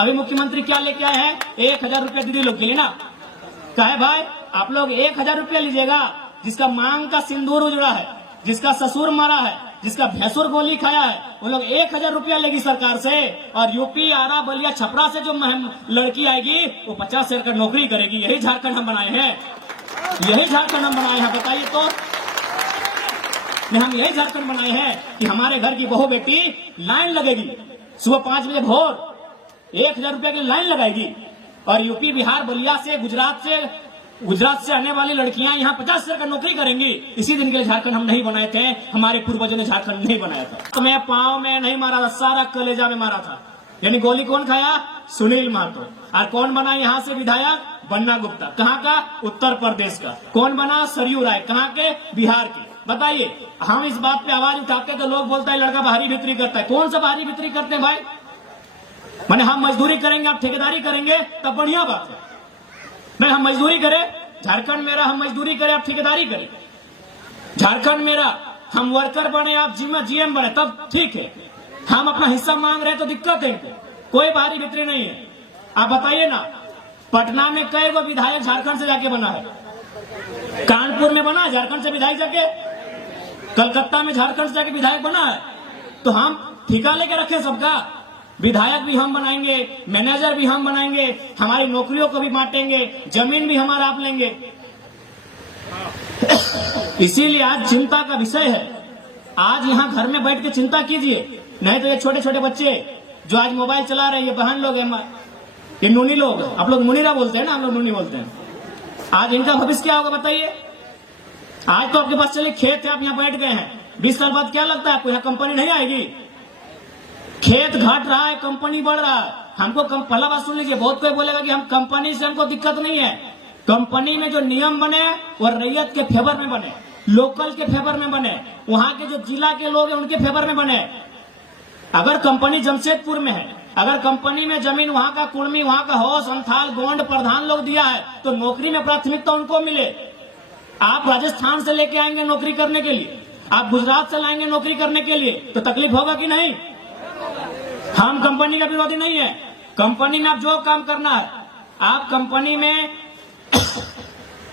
अभी मुख्यमंत्री क्या लेके आए हैं? 1000 रुपया दीदी लोग के लिए ना। कहे भाई आप लोग 1000 रुपया लीजिएगा, जिसका मांग का सिंदूर उजड़ा है, जिसका ससुर मरा है, जिसका भैंसुर गोली खाया है, वो लोग 1000 रुपया लेगी सरकार से। और यूपी, आरा, बलिया, छपरा से जो लड़की आएगी वो 50 हजार का नौकरी करेगी। यही झारखंड हम बनाए हैं, यही झारखंड हम बनाए हैं। बताइए तो, हम यही झारखंड बनाए हैं कि हमारे घर की बहू बेटी लाइन लगेगी सुबह 5 बजे भोर, 1000 रुपया की लाइन लगाएगी। और यूपी, बिहार, बलिया से, गुजरात से आने वाली लड़कियां यहाँ 50 हजार का नौकरी करेंगी। इसी दिन के लिए झारखंड हम नहीं बनाए थे, हमारे पूर्वजों ने झारखंड नहीं बनाया था। तो मैं पांव में नहीं मारा था, सारा कलेजा में मारा था। यानी गोली कौन खाया? सुनील महतो। और कौन बना यहाँ से विधायक? बन्ना गुप्ता। कहाँ का? उत्तर प्रदेश का। कौन बना? सरयू राय। कहाँ के? बिहार की। बताइए, हम इस बात पे आवाज उठाते तो लोग बोलता है लड़का बाहरी बिक्री करता है। कौन सा बाहरी बिक्री करते हैं भाई? मैंने हम मजदूरी करेंगे, आप ठेकेदारी करेंगे, तब बढ़िया बात है। नहीं, हम मजदूरी करें, झारखंड मेरा, हम मजदूरी करें, आप ठेकेदारी करें। झारखंड मेरा, हम वर्कर बने, आप जीएम बने, तब ठीक है। हम अपना हिस्सा मांग रहे हैं तो दिक्कत है, कोई बाहरी बिक्री नहीं है। आप बताइए ना, पटना में कई गो विधायक झारखंड से जाके बना है? कानपुर में बना झारखंड से विधायक जाके, कलकत्ता में झारखंड से जाके विधायक बना है। तो हम ठिका लेके रखे सबका, विधायक भी हम बनाएंगे, मैनेजर भी हम बनाएंगे, हमारी नौकरियों को भी बांटेंगे, जमीन भी हमारा आप लेंगे। इसीलिए आज चिंता का विषय है। आज यहाँ घर में बैठ के चिंता कीजिए, नहीं तो ये छोटे छोटे बच्चे जो आज मोबाइल चला रहे हैं, ये बहन लोग हैं, ये नूनी लोग, आप लोग मुनीरा बोलते हैं ना, हम लोग नूनी बोलते हैं। आज इनका भविष्य क्या होगा बताइए? आज तो आपके पास चलिए खेत है, आप यहाँ बैठ गए हैं, 20 साल बाद क्या लगता है आपको यहाँ कंपनी नहीं आएगी? खेत घट रहा है, कंपनी बढ़ रहा है। हमको पहला बात सुन लीजिए, बहुत कोई बोलेगा कि हम कंपनी से हमको दिक्कत नहीं है। कंपनी में जो नियम बने वो रैयत के फेवर में बने, लोकल के फेवर में बने, वहां के जो जिला के लोग हैं उनके फेवर में बने। अगर कंपनी जमशेदपुर में है, अगर कंपनी में जमीन वहां का कुर्मी, वहां का हो, संथाल, गोंड, प्रधान लोग दिया है, तो नौकरी में प्राथमिकता उनको मिले। आप राजस्थान से लेके आएंगे नौकरी करने के लिए, आप गुजरात से लाएंगे नौकरी करने के लिए, तो तकलीफ होगा कि नहीं? हम कंपनी का विरोधी नहीं है। कंपनी में आप जो काम करना है, आप कंपनी में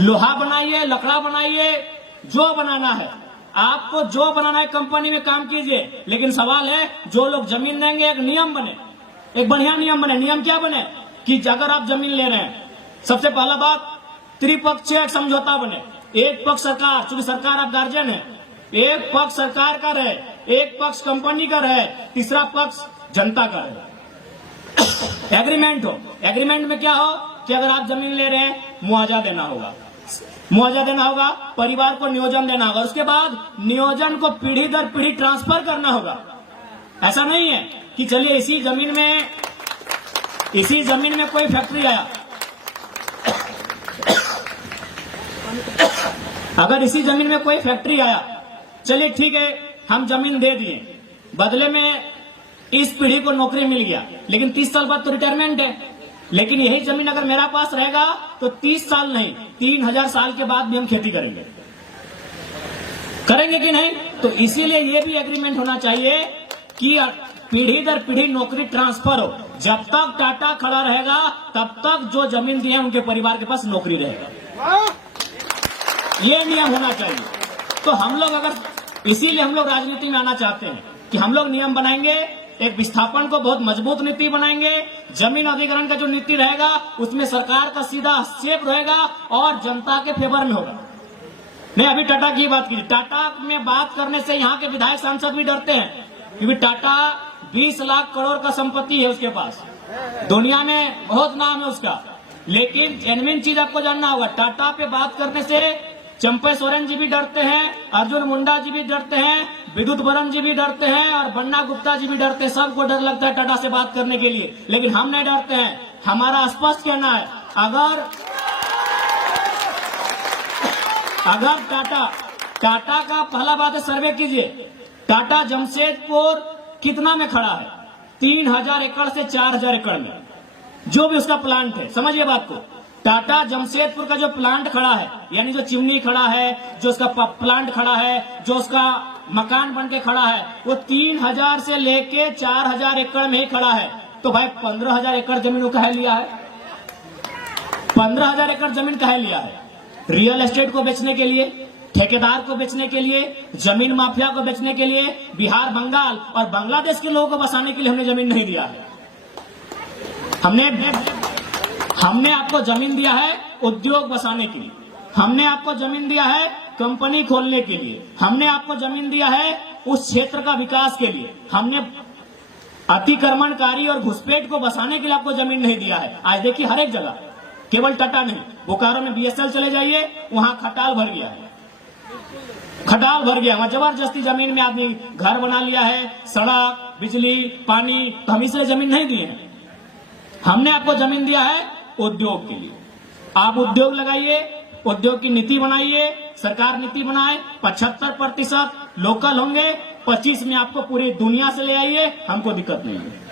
लोहा बनाइए, लकड़ा बनाइए, जो बनाना है आपको, जो बनाना है कंपनी में काम कीजिए। लेकिन सवाल है, जो लोग जमीन देंगे एक नियम बने, एक बढ़िया नियम बने। नियम क्या बने कि अगर आप जमीन ले रहे हैं, सबसे पहला बात त्रिपक्षीय समझौता बने। एक पक्ष सरकार, चूंकि सरकार आप गार्जियन है, एक पक्ष सरकार का रहे, एक पक्ष कंपनी का रहे, तीसरा पक्ष जनता का रहे। एग्रीमेंट हो, एग्रीमेंट में क्या हो कि अगर आप जमीन ले रहे हैं, मुआवजा देना होगा, मुआवजा देना होगा, परिवार को नियोजन देना होगा, उसके बाद नियोजन को पीढ़ी दर पीढ़ी ट्रांसफर करना होगा। ऐसा नहीं है कि चलिए इसी जमीन में कोई फैक्ट्री आया, अगर इसी जमीन में कोई फैक्ट्री आया, चलिए ठीक है, हम जमीन दे दिए, बदले में इस पीढ़ी को नौकरी मिल गया, लेकिन 30 साल बाद तो रिटायरमेंट है। लेकिन यही जमीन अगर मेरा पास रहेगा तो 30 साल नहीं, 3000 साल के बाद भी हम खेती करेंगे कि नहीं? तो इसीलिए ये भी एग्रीमेंट होना चाहिए कि पीढ़ी दर पीढ़ी नौकरी ट्रांसफर हो। जब तक टाटा खड़ा रहेगा तब तक जो जमीन दी है उनके परिवार के पास नौकरी रहेगा, ये नियम होना चाहिए। तो हम लोग अगर, इसीलिए हम लोग राजनीति में आना चाहते हैं कि हम लोग नियम बनाएंगे, एक विस्थापन को बहुत मजबूत नीति बनाएंगे, जमीन अधिग्रहण का जो नीति रहेगा उसमें सरकार का सीधा हस्तक्षेप रहेगा और जनता के फेवर में होगा। नहीं, अभी टाटा की बात कीजिए, टाटा में बात करने से यहाँ के विधायक सांसद भी डरते हैं, क्योंकि टाटा 20 लाख करोड़ का संपत्ति है उसके पास, दुनिया में बहुत नाम है उसका। लेकिन जेन्युइन चीज आपको जानना होगा, टाटा पे बात करने से चंपे सोरेन जी भी डरते हैं, अर्जुन मुंडा जी भी डरते हैं, विद्युत बरन जी भी डरते हैं और बन्ना गुप्ता जी भी डरते हैं। सबको डर लगता है टाटा से बात करने के लिए, लेकिन हम नहीं डरते हैं। हमारा स्पष्ट कहना है, अगर टाटा का पहला बात है, सर्वे कीजिए, टाटा जमशेदपुर कितना में खड़ा है? 3000 एकड़ से 4000 एकड़ में, जो भी उसका प्लांट है। समझिए बात को, टाटा जमशेदपुर का जो प्लांट खड़ा है, यानी जो चिमनी खड़ा है, जो उसका प्लांट खड़ा है, जो उसका मकान बन के खड़ा है, वो 3000 से लेके 4000 एकड़ में ही खड़ा है। तो भाई 15,000 एकड़ जमीन वो कहे लिया है? 15,000 एकड़ जमीन कहे लिया है? रियल एस्टेट को बेचने के लिए, ठेकेदार को बेचने के लिए, जमीन माफिया को बेचने के लिए, बिहार, बंगाल और बांग्लादेश के लोगों को बसाने के लिए हमने जमीन नहीं दिया है। हमने आपको जमीन दिया है उद्योग बसाने के लिए, हमने आपको जमीन दिया है कंपनी खोलने के लिए, हमने आपको जमीन दिया है उस क्षेत्र का विकास के लिए। हमने अतिक्रमणकारी और घुसपैठ को बसाने के लिए आपको जमीन नहीं दिया है। आज देखिए हर एक जगह, केवल टाटा नहीं, बोकारो में बीएसएल चले जाइए, वहां खटाल भर गया है, खटाल भर गया। वहां जबरदस्ती जमीन में आदमी घर बना लिया है, सड़क, बिजली, पानी। तो हम इसलिए जमीन नहीं दिए हैं। हमने आपको जमीन दिया है उद्योग के लिए। आप उद्योग लगाइए, उद्योग की नीति बनाइए, सरकार नीति बनाए। 75% लोकल होंगे, 25 में आपको पूरी दुनिया से ले आइए, हमको दिक्कत नहीं है।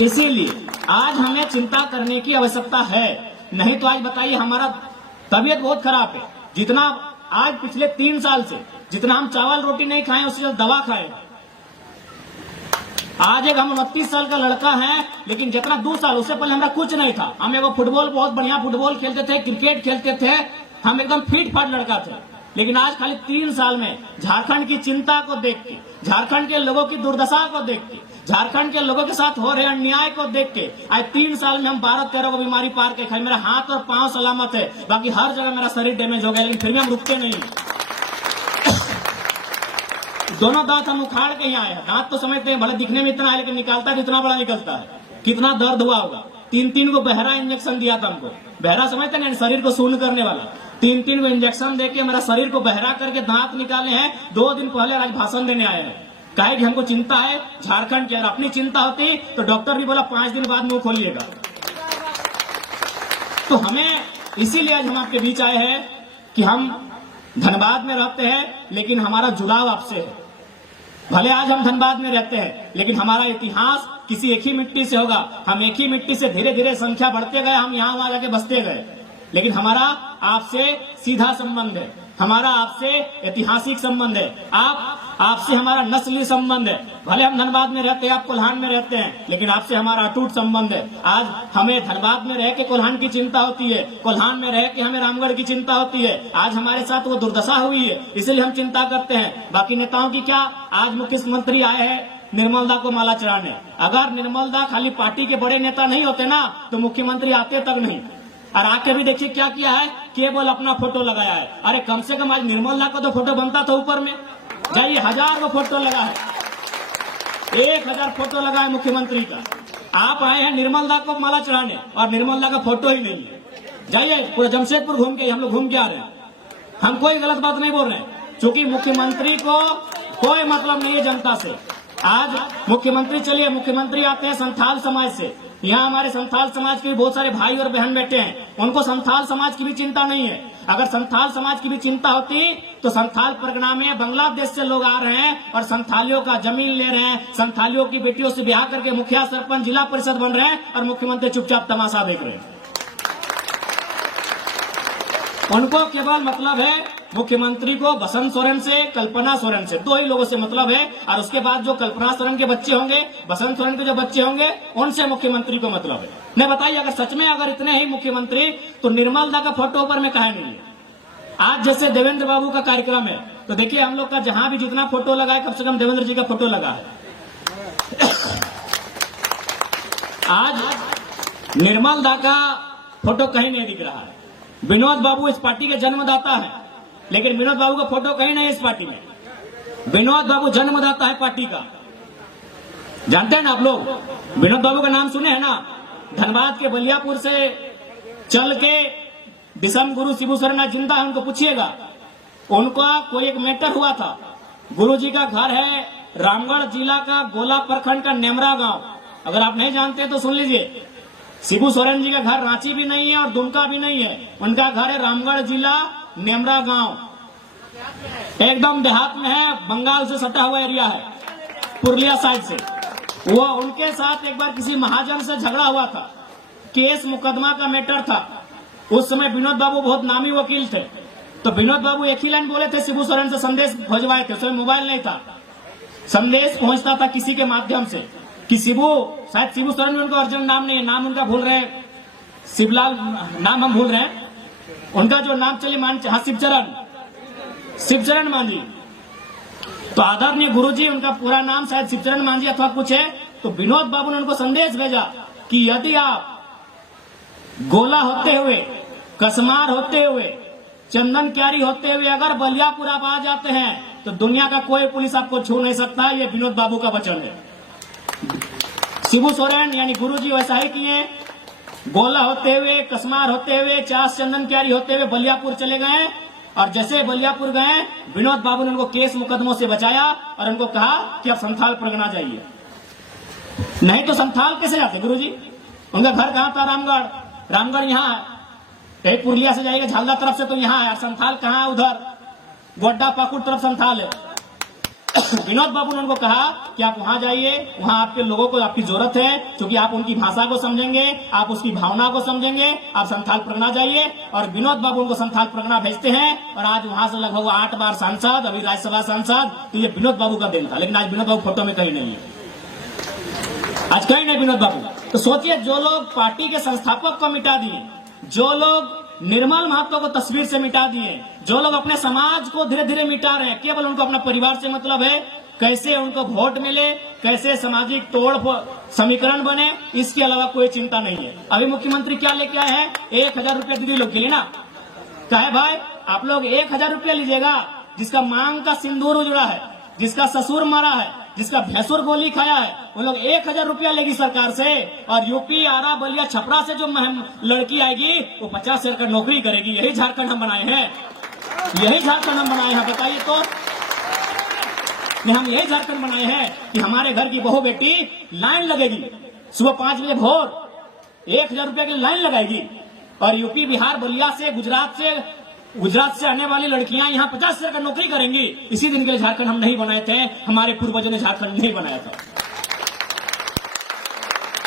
इसीलिए आज हमें चिंता करने की आवश्यकता है। नहीं तो आज बताइए, हमारा तबीयत बहुत खराब है। जितना आज पिछले 3 साल से जितना हम चावल रोटी नहीं खाए, उससे ज्यादा दवा खाए। आज एक हम 29 साल का लड़का है, लेकिन जितना 2 साल उससे पहले हमारा कुछ नहीं था। हम एगो फुटबॉल, बहुत बढ़िया फुटबॉल खेलते थे, क्रिकेट खेलते थे, हम एकदम फिट फाट लड़का थे। लेकिन आज खाली 3 साल में झारखंड की चिंता को देख के, झारखंड के लोगों की दुर्दशा को देख के, झारखंड के लोगों के साथ हो रहे अन्याय को देख के, आज 3 साल में हम 12-13 को बीमारी पार के खाए। मेरा हाथ और पांव सलामत है, बाकी हर जगह मेरा शरीर डैमेज हो गया, लेकिन फिर भी हम रुकते नहीं। दोनों दांत हम उखाड़ के यहाँ आए हैं। दांत तो समझते हैं भले दिखने में इतना है, लेकिन निकालता है कितना बड़ा निकलता है। कितना दर्द हुआ होगा। 3-3 को बहरा इंजेक्शन दिया था हमको। बहरा समझते हैं, शरीर को शून्य करने वाला। 3-3 को इंजेक्शन देके मेरा शरीर को बहरा करके दांत निकाले हैं। 2 दिन पहले आज भाषण देने आए हैं। कहे कि हमको चिंता है झारखंड की। अगर अपनी चिंता होती तो डॉक्टर भी बोला 5 दिन बाद मुंह खोलिएगा। तो हमें इसीलिए आज हम आपके बीच आए हैं कि हम धनबाद में रहते हैं, लेकिन हमारा जुड़ाव आपसे है। भले आज हम धनबाद में रहते हैं, लेकिन हमारा इतिहास किसी एक ही मिट्टी से होगा। हम एक ही मिट्टी से धीरे धीरे संख्या बढ़ते गए, हम यहाँ वहां जाके बसते गए, लेकिन हमारा आपसे सीधा संबंध है, हमारा आपसे ऐतिहासिक संबंध है, आपसे हमारा नस्ली संबंध है। भले हम धनबाद में रहते हैं, आप कोल्हान में रहते हैं, लेकिन आपसे हमारा अटूट संबंध है। आज हमें धनबाद में रह के कोल्हान की चिंता होती है, कोल्हान में रह के हमें रामगढ़ की चिंता होती है। आज हमारे साथ वो दुर्दशा हुई है, इसलिए हम चिंता करते हैं। बाकी नेताओं की क्या, आज मुख्यमंत्री आए हैं निर्मल दा को माला चढ़ाने। अगर निर्मल दा खाली पार्टी के बड़े नेता नहीं होते ना, तो मुख्यमंत्री आते तक नहीं। और आके भी देखिए क्या किया है, केवल अपना फोटो लगाया है। अरे कम से कम आज निर्मल दा का तो फोटो बनता था ऊपर में। जाइए, 1000 को फोटो लगा है, 1000 फोटो लगा है मुख्यमंत्री का। आप आए हैं निर्मल दा को माला चढ़ाने और निर्मल दा का फोटो ही नहीं है। जाइए, पूरा जमशेदपुर घूम के हम लोग घूम के आ रहे हैं। हम कोई गलत बात नहीं बोल रहे हैं, क्योंकि मुख्यमंत्री को कोई मतलब नहीं है जनता से। आज मुख्यमंत्री, चलिए मुख्यमंत्री आते हैं संथाल समाज से। यहाँ हमारे संथाल समाज के भी बहुत सारे भाई और बहन बैठे हैं, उनको संथाल समाज की भी चिंता नहीं है। अगर संथाल समाज की भी चिंता होती तो संथाल परगना में बांग्लादेश से लोग आ रहे हैं और संथालियों का जमीन ले रहे हैं, संथालियों की बेटियों से ब्याह करके मुखिया, सरपंच, जिला परिषद बन रहे हैं, और मुख्यमंत्री चुपचाप तमाशा देख रहे हैं। उनको केवल मतलब है मुख्यमंत्री को बसंत सोरेन से, कल्पना सोरेन से, 2 ही लोगों से मतलब है। और उसके बाद जो कल्पना सोरेन के बच्चे होंगे, बसंत सोरेन के जो बच्चे होंगे, उनसे मुख्यमंत्री को मतलब है। नहीं बताइए, अगर सच में अगर इतने ही मुख्यमंत्री, तो निर्मल दा का फोटो ऊपर में काहे नहीं है? आज जैसे देवेंद्र बाबू का कार्यक्रम है, तो देखिए हम लोग का जहां भी जितना फोटो लगा है, कम से कम देवेंद्र जी का फोटो लगा है। आज निर्मल दा का फोटो कहीं नहीं दिख रहा है। विनोद बाबू इस पार्टी के जन्मदाता है, लेकिन विनोद बाबू का फोटो कहीं नहीं है इस पार्टी में। विनोद बाबू जन्मदाता है पार्टी का, जानते हैं ना आप लोग? विनोद बाबू का नाम सुने हैं ना? धनबाद के बलियापुर से चल के दिसम गुरु शिबू सोरेन जिंदा है, उनको पूछिएगा। उनका कोई एक मैटर हुआ था। गुरुजी का घर है रामगढ़ जिला का गोला प्रखंड का नेमरा गांव। अगर आप नहीं जानते तो सुन लीजिए। शिबू सोरेन जी का घर रांची भी नहीं है और दुमका भी नहीं है, उनका घर है रामगढ़ जिला नेमरा गांव, एकदम देहात में है, बंगाल से सटा हुआ एरिया है, पुरलिया साइड से। वो उनके साथ एक बार किसी महाजन से झगड़ा हुआ था, केस मुकदमा का मैटर था। उस समय विनोद बाबू बहुत नामी वकील थे, तो विनोद बाबू एक ही लाइन बोले थे, शिबू सोरेन से संदेश भिजवाए थे, उसमें मोबाइल नहीं था। संदेश पहुंचता था किसी के माध्यम से कि शिबू, शायद शिबू सोरेन में उनका अर्जुन नाम नहीं है, नाम उनका भूल रहे हैं, शिवलाल नाम हम भूल रहे हैं, उनका जो नाम चलिए मान, हाँ शिवचरण मांझी। तो आदरणीय गुरुजी, उनका पूरा नाम शायद शिवचरण मांझी अथवा कुछ है। तो विनोद बाबू ने उनको संदेश भेजा कि यदि आप गोला होते हुए, कसमार होते हुए, चंदन क्यारी होते हुए अगर बलियापुर आप आ जाते हैं तो दुनिया का कोई पुलिस आपको छू नहीं सकता। ये विनोद बाबू का वचन है। शिबू सोरेन यानी गुरुजी वैसा ही किए, गोला होते हुए, कसमार होते हुए, चास चंदन क्यारी होते हुए बलियापुर चले गए। और जैसे बलियापुर गए, विनोद बाबू ने उनको केस मुकदमों से बचाया और उनको कहा कि आप संथाल परगना जाइए। नहीं तो संथाल कैसे जाते गुरुजी? उनका घर कहाँ था? रामगढ़। रामगढ़ यहाँ है, पुरलिया से जाइएगा झालदा तरफ से तो यहाँ है। संथाल कहाँ? उधर गोड्डा पाकुड़ तरफ संथाल है। विनोद बाबू ने उनको कहा कि आप वहां जाइए, वहां आपके लोगों को आपकी जरूरत है, क्योंकि आप उनकी भाषा को समझेंगे, आप उसकी भावना को समझेंगे, आप संथाल परगना जाइए। और विनोद बाबू उनको संथाल परगना भेजते हैं और आज वहां से लगभग 8 बार सांसद, अभी राज्यसभा सांसद। तो ये विनोद बाबू का देन था, लेकिन आज विनोद बाबू फोटो में कहीं नहीं है, आज कहीं नहीं विनोद बाबू। तो सोचिए, जो लोग पार्टी के संस्थापक को मिटा दिए, जो लोग निर्मल महतो को तस्वीर से मिटा दिए, जो लोग अपने समाज को धीरे धीरे मिटा रहे हैं, केवल उनको अपना परिवार से मतलब है, कैसे उनको वोट मिले, कैसे सामाजिक तोड़ समीकरण बने, इसके अलावा कोई चिंता नहीं है। अभी मुख्यमंत्री क्या लेके आए हैं? 1000 रुपया दीदी लोग के लिए ना, कहे भाई आप लोग 1000 रुपया लीजिएगा, जिसका मांग का सिंदूर उजड़ा है, जिसका ससुर मरा है, जिसका भैंसुर गोली खाया है, वो लोग 1000 रुपया लेगी सरकार से। और यूपी, आरा, बलिया, छपरा से जो लड़की आएगी वो 50 हजार का नौकरी करेगी। यही झारखंड हम बनाए हैं, यही झारखंड हम बनाए हैं। बताइए तो, हम यही झारखंड बनाए हैं कि हमारे घर की बहू बेटी लाइन लगेगी सुबह 5 बजे भोर, 1000 रुपया की लाइन लगाएगी। और यूपी, बिहार, बलिया से, गुजरात से आने वाली लड़कियां यहाँ 50 हजार का नौकरी करेंगी। इसी दिन के लिए झारखंड हम नहीं बनाए थे, हमारे पूर्वजों ने झारखंड नहीं बनाया था।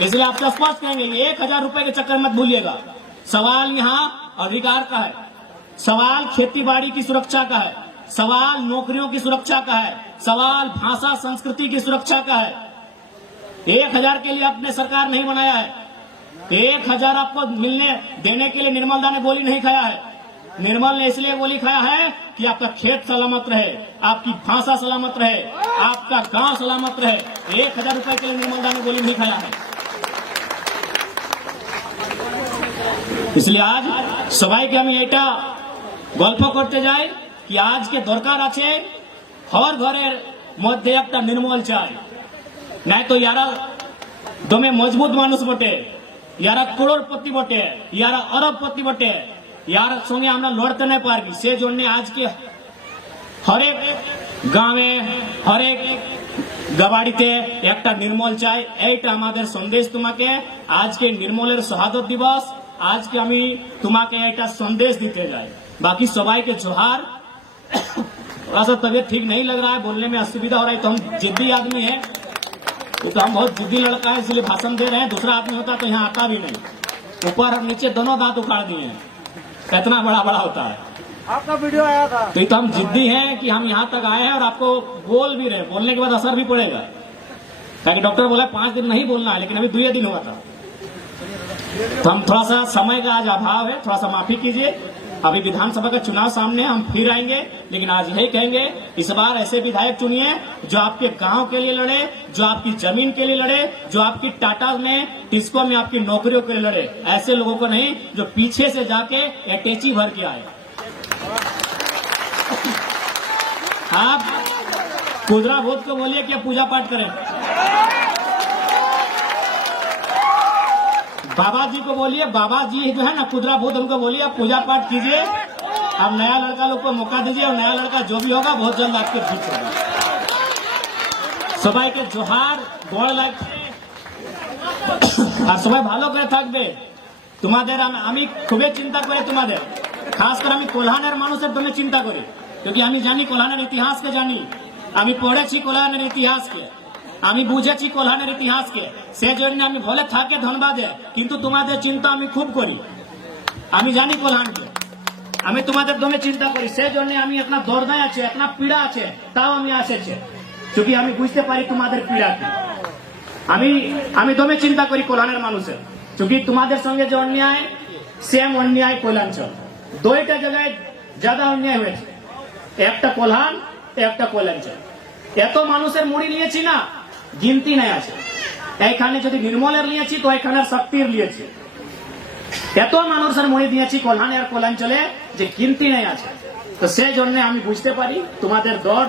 इसलिए आपसे स्पष्ट कहेंगे, 1000 रुपए के चक्कर मत भूलिएगा। सवाल यहाँ अधिकार का है, सवाल खेतीबाड़ी की सुरक्षा का है, सवाल नौकरियों की सुरक्षा का है, सवाल भाषा संस्कृति की सुरक्षा का है। 1000 के लिए आपने सरकार नहीं बनाया है। 1000 आपको देने के लिए निर्मल दा ने गोली नहीं खाया है। निर्मल ने इसलिए गोली खाया है कि आपका खेत सलामत रहे, आपकी भाषा सलामत रहे, आपका गांव सलामत रहे। 1000 रुपए के लिए निर्मल दा ने गोली नहीं खाया है। इसलिए आज सबाई के আমি এটা গল্প করতে যাই कि आज के দরকার আছে हर ঘরের মধ্যে একটা নির্মল চাই। নাই তো ইয়ারা দমে মজবুত মানুষ বটে, ইয়ারা করোড়পতি বটে, ইয়ারা অরবপতি বটে, यार संगे আমরা লড়তে না পারবি। সে জন্য আজকে হরেক গ্রামে, হরেক গাবাড়িতে একটা নির্মল চাই। এইটা আমাদের সন্দেশ তোমাকে। আজকে নির্মলের শহাদত দিবস, আজকে আমি তোমাকে এটা সন্দেশ দিতে যাই। बाकी सबाई के जोहार। थोड़ा सा तबीयत ठीक नहीं लग रहा है, बोलने में असुविधा हो रहा है, तो हम जिद्दी आदमी है, तो हम बहुत जिद्दी लड़का है, इसलिए भाषण दे रहे हैं। दूसरा आदमी होता तो यहाँ आता भी नहीं। ऊपर और नीचे दोनों दांत उखाड़ दिए हैं, इतना बड़ा बड़ा होता है। आपका वीडियो आया था, तो हम जिद्दी हैं कि हम यहाँ तक आए हैं और आपको बोल भी रहे, बोलने के बाद असर भी पड़ेगा। ताकि डॉक्टर बोला 5 दिन नहीं बोलना है, लेकिन अभी 2 दिन हुआ था। तो हम थोड़ा सा समय का आज अभाव है, थोड़ा सा माफी कीजिए। अभी विधानसभा का चुनाव सामने, हम फिर आएंगे, लेकिन आज यही कहेंगे, इस बार ऐसे विधायक चुनिए जो आपके गांव के लिए लड़े, जो आपकी जमीन के लिए लड़े, जो आपकी टाटा में, टिस्को में आपकी नौकरियों के लिए लड़े। ऐसे लोगों को नहीं जो पीछे से जाके अटैची भर के आए। आप कुदरा भूत को बोलिए कि पूजा पाठ करें, बाबा जी को बोलिए, बाबा जी जो है ना कुदरा भूत, उनको बोलिए आप पूजा पाठ कीजिए। अब नया लड़का लोग को मौका दीजिए, और नया लड़का जो भी होगा बहुत जल्द आपके जीत होगा। सबाई के जोहार गोड़ লাগছে আর সবাই ভালো করে থাকবে। তোমাদের আমি খুবই চিন্তা করি, তোমাদের খাস করে আমি কোলহানের মানুষের জন্য চিন্তা করি, क्योंकि আমি জানি কোলহানের ইতিহাসকে জানি, আমি পড়েছি কোলহানের ইতিহাসকে, আমি বুঝেছি কোলহানের ইতিহাসকে। সেজন্য আমি ভলে থাকে ধন্যবাদে, কিন্তু তোমাদের চিন্তা আমি খুব করি। আমি জানি কোলহানকে, আমি তোমাদের দমে চিন্তা করি, সেজন্য আমি একটা দর্দায় আছে, একটা পীড়া আছে, তাও আমি আসেছি। চুকি আমি বুঝতে পারি তোমাদের পীড়া কি। আমি দমে চিন্তা করি কল্যাণের মানুষের, চুকি তোমাদের সঙ্গে যে অন্যায় সেম অন্যায় কল্যাণচল, দুইটা জায়গায় ज्यादा অন্যায় হয়েছে, একটা কল্যাণ একটা কল্যাণচল। এত মানুষের মুড়ি নিয়েছি না, গিনতি নাই আছে। এইখানে যদি নির্মলের নিয়েছি তো এখানের শক্তির নিয়েছি। এত মানুষের মুড়ি দিয়েছি কল্যাণে আর কল্যাণচলে যে গিনতি নাই আছে। তো সেই জন্য আমি বুঝতে পারি তোমাদের দর।